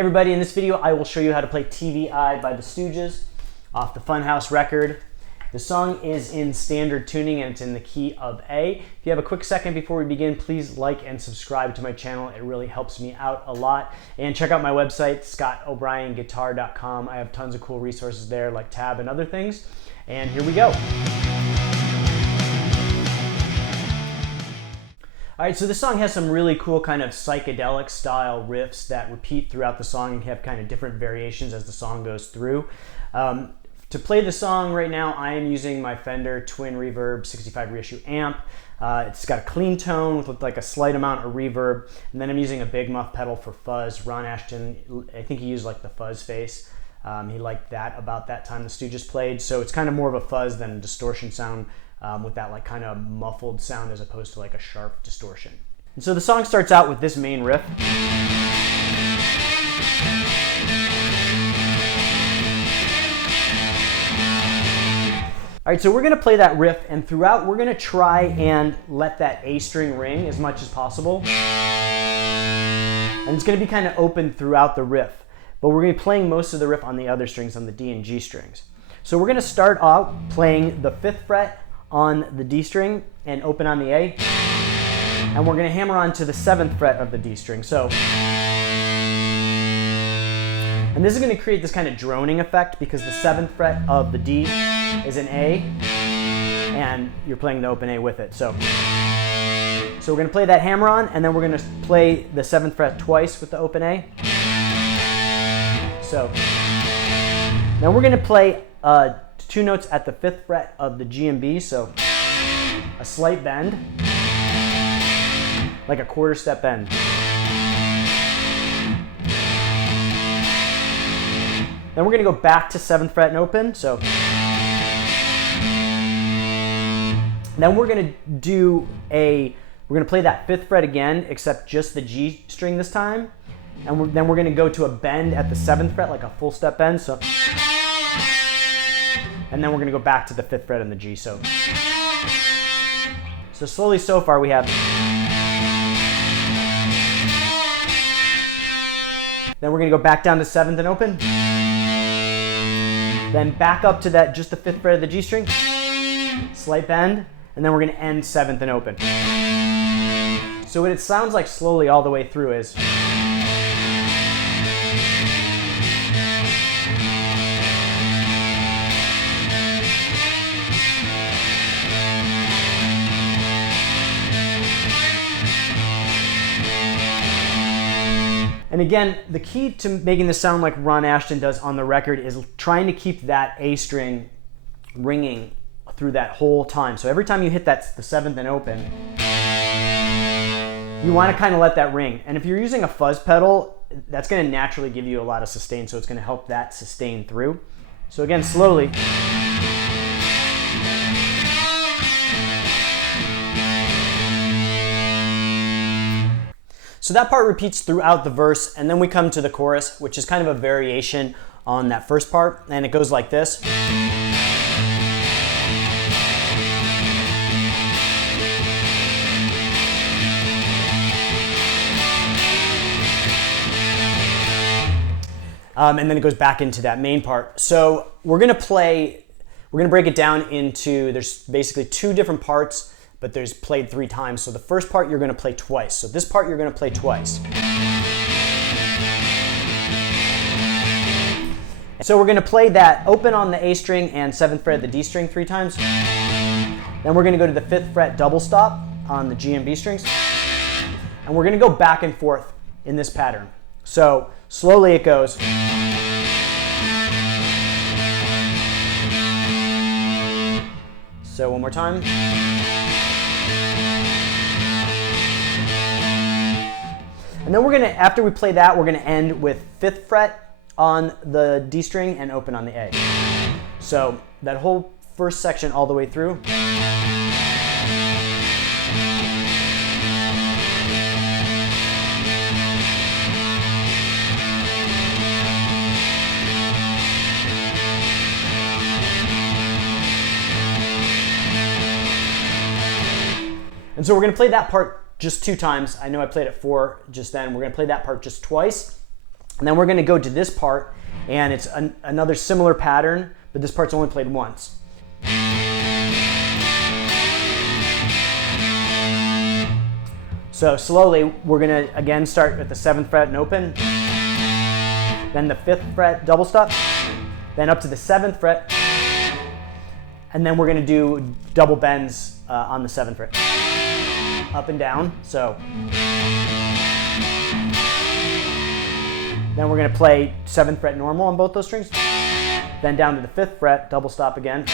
everybody, in this video I will show you how to play TVI by the Stooges off the Funhouse record. The song is in standard tuning and it's in the key of A. If you have a quick second before we begin, please like and subscribe to my channel. It really helps me out a lot. And check out my website, scottobryanguitar.com. I have tons of cool resources there like tab and other things. And here we go. All right, so this song has some really cool kind of psychedelic style riffs that repeat throughout the song and have kind of different variations as the song goes through. To play the song right now, I am using my Fender Twin Reverb 65 reissue amp. It's got a clean tone with like a slight amount of reverb, and then I'm using a big muff pedal for fuzz. Ron Ashton, I think he used like the fuzz face. He liked that about that time the Stooges played, so it's kind of more of a fuzz than a distortion sound. With that like kind of muffled sound as opposed to like a sharp distortion. And so the song starts out with this main riff. All right, so we're gonna play that riff, and throughout we're gonna try and let that A string ring as much as possible. And it's gonna be kind of open throughout the riff, but we're gonna be playing most of the riff on the other strings, on the D and G strings. So we're gonna start out playing the 5th fret on the D string and open on the A, and we're going to hammer on to the 7th fret of the D string. So, and this is going to create this kind of droning effect because the 7th fret of the D is an A, and you're playing the open A with it. So we're going to play that hammer on, and then we're going to play the 7th fret twice with the open A. So now we're going to play 2 notes at the 5th fret of the G and B, so a slight bend, like a quarter step bend. Then we're going to go back to 7th fret and open, so then we're going to play that 5th fret again, except just the G string this time, and then we're going to go to a bend at the 7th fret, like a full step bend, so. And then we're going to go back to the 5th fret on the G. So slowly so far we have. Then we're going to go back down to 7th and open. Then back up to that, just the 5th fret of the G string. Slight bend. And then we're going to end 7th and open. So what it sounds like slowly all the way through is. And again, the key to making this sound like Ron Ashton does on the record is trying to keep that A string ringing through that whole time. So every time you hit that, the 7th and open, you want to kind of let that ring. And if you're using a fuzz pedal, that's going to naturally give you a lot of sustain, so it's going to help that sustain through. So again, slowly. So that part repeats throughout the verse, and then we come to the chorus, which is kind of a variation on that first part, and it goes like this. And then it goes back into that main part. So we're gonna break it down into, there's basically 2 different parts, but there's played 3 times. So the first part you're gonna play twice. So this part you're gonna play twice. So we're gonna play that open on the A string and 7th fret of the D string 3 times. Then we're gonna go to the 5th fret double stop on the G and B strings. And we're gonna go back and forth in this pattern. So slowly it goes. So one more time. And then we're gonna, after we play that, we're gonna end with 5th fret on the D string and open on the A. So that whole first section all the way through. And so we're going to play that part just 2 times. I know I played it 4 just then. We're going to play that part just twice. And then we're going to go to this part, and it's another similar pattern, but this part's only played once. So slowly, we're going to again start at the 7th fret and open, then the 5th fret double stop, then up to the 7th fret, and then we're going to do double bends on the 7th fret. Up and down, so. Then we're going to play 7th fret normal on both those strings, then down to the 5th fret, double stop again,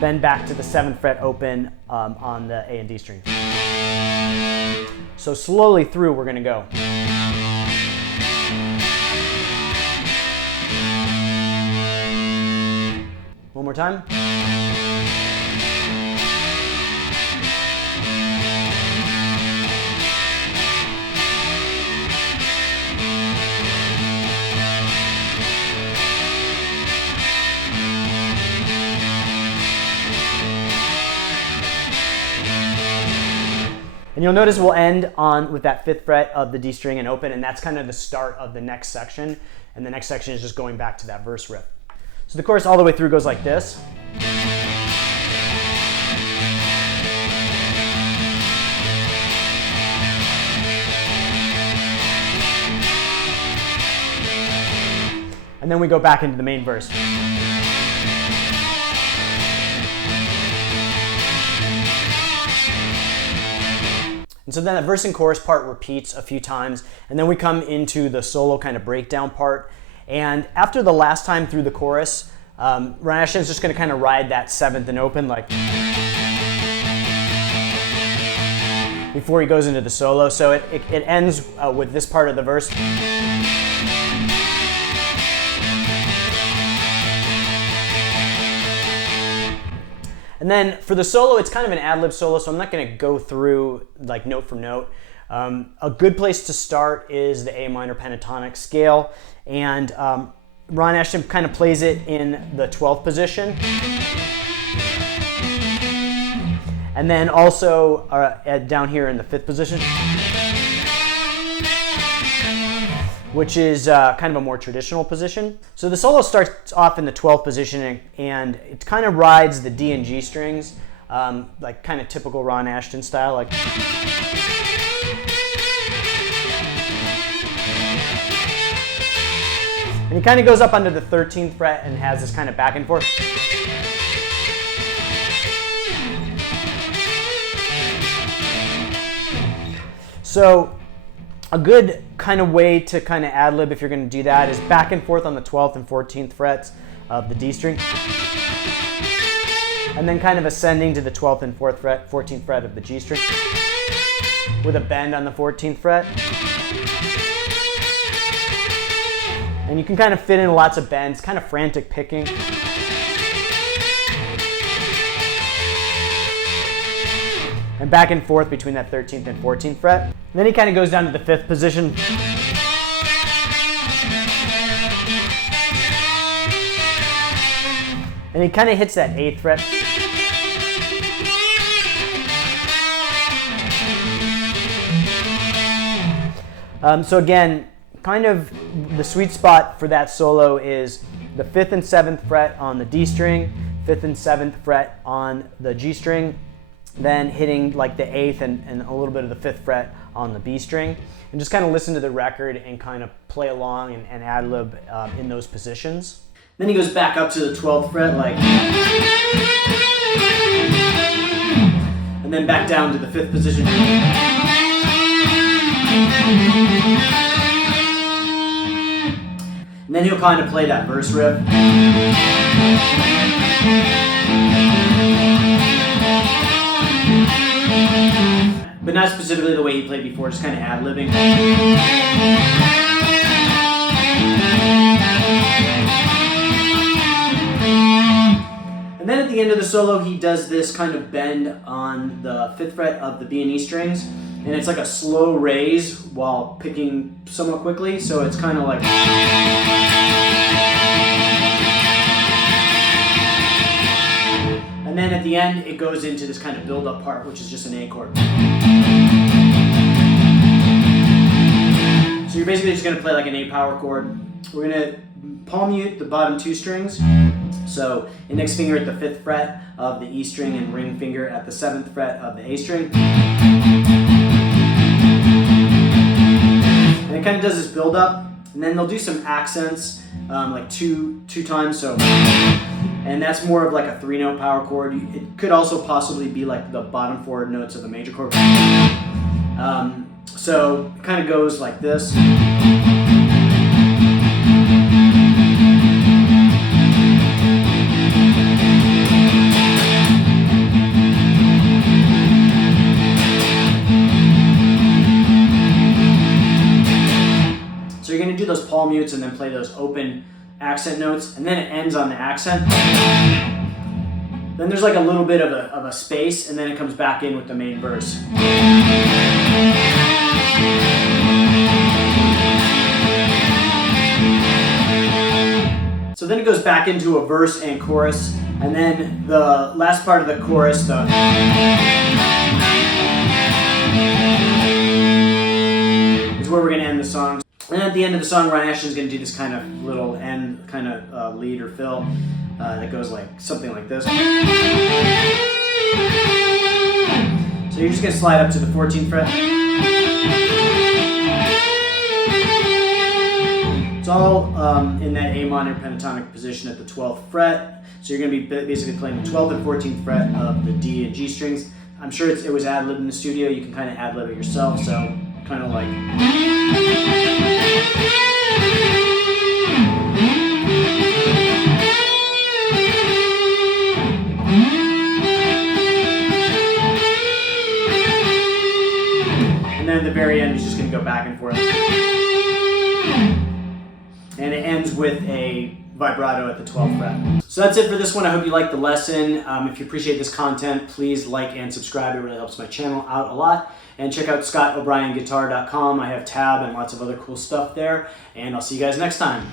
then back to the 7th fret open on the A and D string. So slowly through we're going to go. One more time. And you'll notice we'll end on with that 5th fret of the D string and open, and that's kind of the start of the next section. And the next section is just going back to that verse riff. So the chorus all the way through goes like this. And then we go back into the main verse. And so then the verse and chorus part repeats a few times, and then we come into the solo kind of breakdown part. And after the last time through the chorus, Ron Ashton's just going to kind of ride that 7th and open like before he goes into the solo. So it ends with this part of the verse. And then for the solo, it's kind of an ad-lib solo, so I'm not going to go through like note for note. A good place to start is the A minor pentatonic scale, and Ron Ashton kind of plays it in the 12th position. And then also down here in the 5th position, which is kind of a more traditional position. So the solo starts off in the 12th position, and it kind of rides the D and G strings, like kind of typical Ron Ashton style. Like, and he kind of goes up under the 13th fret and has this kind of back and forth. So a good kind of way to kind of ad-lib if you're going to do that is back and forth on the 12th and 14th frets of the D string, and then kind of ascending to the 12th and 14th fret of the G string with a bend on the 14th fret. And you can kind of fit in lots of bends, kind of frantic picking. And back and forth between that 13th and 14th fret. And then he kind of goes down to the 5th position. And he kind of hits that 8th fret. So again, kind of the sweet spot for that solo is the 5th and 7th fret on the D string, 5th and 7th fret on the G string, then hitting like the 8th and a little bit of the 5th fret on the B string, and just kind of listen to the record and kind of play along and ad-lib in those positions. Then he goes back up to the 12th fret, like, and then back down to the 5th position. And then he'll kind of play that verse riff. But not specifically the way he played before, just kind of ad-libbing. And then at the end of the solo, he does this kind of bend on the 5th fret of the B and E strings, and it's like a slow raise while picking somewhat quickly, so it's kind of like... And then at the end, it goes into this kind of build-up part, which is just an A chord. So you're basically just going to play like an A power chord. We're going to palm mute the bottom 2 strings. So index finger at the 5th fret of the E string and ring finger at the 7th fret of the A string. And it kind of does this build up, and then they'll do some accents like two times. So, and that's more of like a 3-note power chord. It could also possibly be like the bottom 4 notes of the major chord. So it kind of goes like this. So you're going to do those palm mutes and then play those open accent notes, and then it ends on the accent. Then there's like a little bit of a space, and then it comes back in with the main verse. So then it goes back into a verse and chorus, and then the last part of the chorus, is where we're going to end the song. And at the end of the song, Ron Ashton's going to do this kind of little end kind of lead or fill that goes like something like this. So you're just going to slide up to the 14th fret. It's all in that A minor pentatonic position at the 12th fret. So you're going to be basically playing the 12th and 14th fret of the D and G strings. I'm sure it was ad-libbed in the studio. You can kind of ad-lib it yourself. So kind of like... And then at the very end, he's just going to go back and forth. And it ends with a vibrato at the 12th fret. So that's it for this one. I hope you liked the lesson. If you appreciate this content, please like and subscribe. It really helps my channel out a lot. And check out ScottO'BrienGuitar.com. I have tab and lots of other cool stuff there. And I'll see you guys next time.